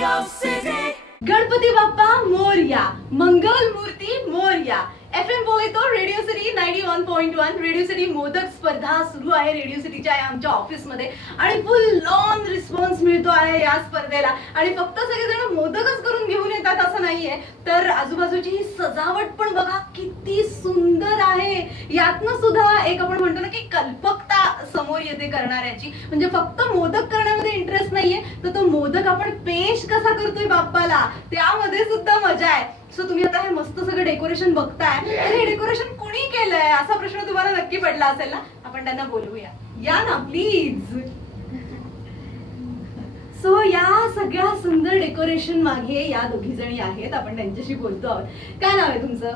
गणपती बाप्पा मोरया, मंगल मूर्ती मोरया. FM बोलतो radio city 91.1. Radio city modak स्पर्धा सुरू आहे रेडिओ सिटीच्या आमच्या ऑफिस मध्ये आणि फुल ऑन रिस्पॉन्स मिळतो आहे या स्पर्धेला. आणि फक्त सगळेजण मोदकच करून घेऊन येतात असं नाहीये, तर आजूबाजूची ही सजावट पण बघा किती सुंदर आहे. यातनं सुद्धा एक आपण म्हणतो ना की कल्पकता समोर येते करणाऱ्याची. म्हणजे फक्त मोदक करण्यामध्ये इंटरेस्ट नाहीये, तर तो मोदक आपण पेश कसा करतोय बाप्पाला त्यामध्ये सुद्धा मजा आहे. सो तुम्ही आता हे मस्त सगळं डेकोरेशन बघताय, तर हे डेकोरेशन कोणी केलंय असा प्रश्न तुम्हाला नक्की पडला असेल ना. आपण त्यांना बोलवूया, या ना प्लीज. सो या सगळ्या सुंदर डेकोरेशन मागे या दोघी जणी आहेत, आपण त्यांच्याशी बोलतो आहोत. काय नाव आहे तुमचं?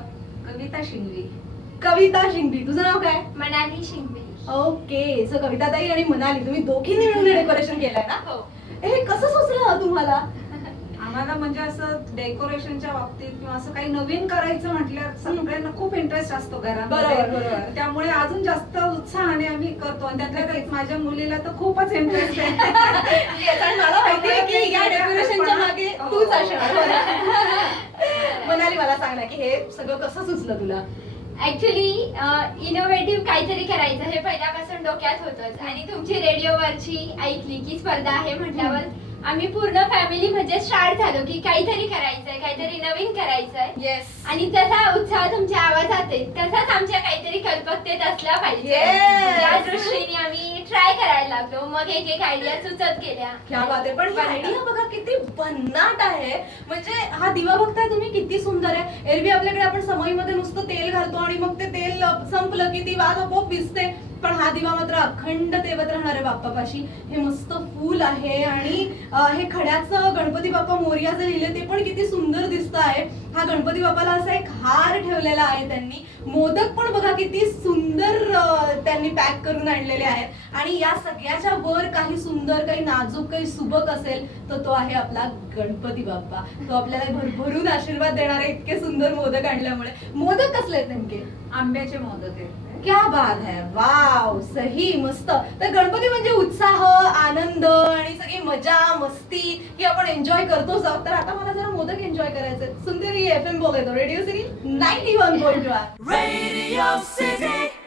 कविता शिंगवी. कविता शिंगवी. तुझं नाव काय? मनाली शिंगवी. ओके. सो कविताताई आणि मनाली तुम्ही दोघींनी मिळून डेकोरेशन केलंय ना? हो. हे कसं सुचलं तुम्हाला? आम्हाला म्हणजे असं डेकोरेशनच्या बाबतीत किंवा असं काही नवीन करायचं म्हटल्यावर सगळ्यांना खूप इंटरेस्ट असतो बरोबर, बरोबर. घरामध्ये. त्यामुळे अजून जास्त उत्साहाने आम्ही करतो आणि त्यातल्या त्यात माझ्या मुलीला तर खूपच इंटरेस्ट आहे. कारण मला माहिती आहे की या डेकोरेशनच्या मागे तूच असणार. मनाली मला सांग ना की हे सगळं कसं सुचलं तुला? ऍक्च्युली इनोव्हेटिव्ह काहीतरी करायचं हे पहिल्यापासून डोक्यात होतंच. आणि तुमची रेडिओवरची ऐकली की स्पर्धा आहे म्हटल्यावर आम्ही पूर्ण फॅमिली म्हणजे स्टार्ट झालो की काहीतरी करायचंय, काहीतरी नवीन करायचंय. येस. आणि तसा उत्साह तुमच्या आवाजात आहे, तसाच आमच्या काहीतरी कल्पकतेत असला पाहिजे. Yes. त्या दृष्टीने आम्ही ट्राय करायला लागलो. मग एक एक आयडिया सुचत गेल्या. क्या बात आहे. पण ही आयडिया बघा किती भन्नाट आहे. म्हणजे हा दिवा बघताय तुम्ही किती सुंदर आहे. एरवी आपल्याकडे आपण समईमध्ये नुसतं तेल घालतो आणि मग ते तेल संपलं की ती वात आपोआप विझते. पण हा दिवा मात्र अखंड तेवत राहणार आहे बाप्पापाशी. हे मस्त फूल आहे आणि हे खड्याचं गणपती बाप्पा मोरया जे लिहिले ते पण किती सुंदर दिसत आहे. हा गणपती बाप्पाला असा एक हार ठेवलेला आहे त्यांनी. मोदक पण बघा किती सुंदर त्यांनी पॅक करून आणलेले आहेत. आणि या सगळ्याच्या वर काही सुंदर, काही नाजूक, काही सुबक असेल तर तो आहे आपला गणपती बाप्पा. तो आपल्याला भरभरून आशीर्वाद देणारे इतके सुंदर मोदक आणल्यामुळे. मोदक कसले आहेत नेमके? आंब्याचे मोदक आहेत. क्या बात है. वाव, सही, मस्त. तर गणपती म्हणजे उत्साह, आनंद आणि सगळी मजा मस्ती ही आपण एन्जॉय करतोच आहोत. तर आता मला जरा मोदक एन्जॉय करायचे. सुंदर FM बोलतो रेडिओ सिटी 91.1. Radio City.